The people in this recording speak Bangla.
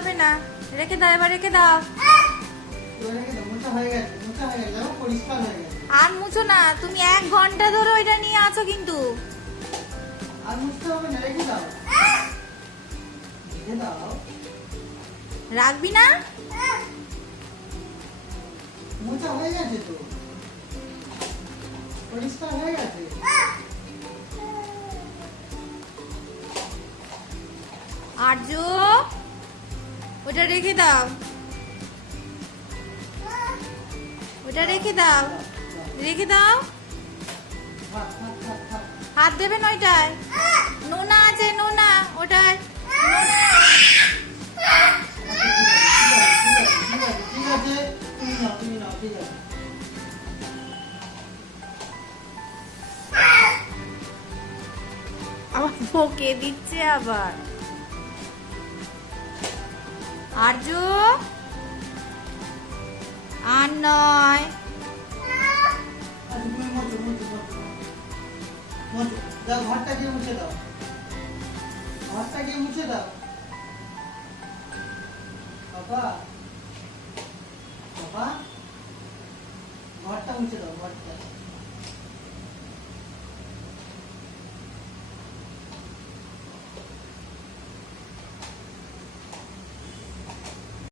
হবে না, রেখে দাও, এবার রেখে দাও। আর মুছো না, তুমি 1 ঘন্টা ধরে ওইটা নিয়ে আছো কিন্তু। আর মুছতে হবে না, রেখে দাও। রেখে দাও। রাখবি না? মোছা হয়ে গেছে তো, পরিষ্কার হয়ে গেছে। আর্য, ওটা রেখে দাও, ওটা রেখে দাও, রেখে দাও। হাত দেবেন ওইটায়, নোনা আছে, নোনা ওটায়। ঠিক আছে, তুমি নাও, তুমি নাও, ঠিক আছে। আবার বকে দিচ্ছে আবার। আর্য, আর নয়। আচ্ছা, তুমি মোছো, মোছো, মোছো, মোছো। যাও, ঘরটা গিয়ে মুছে দাও, ঘরটা গিয়ে মুছে দাও। বাবা, বাবা, ঘরটা মুছে দাও, ঘরটা।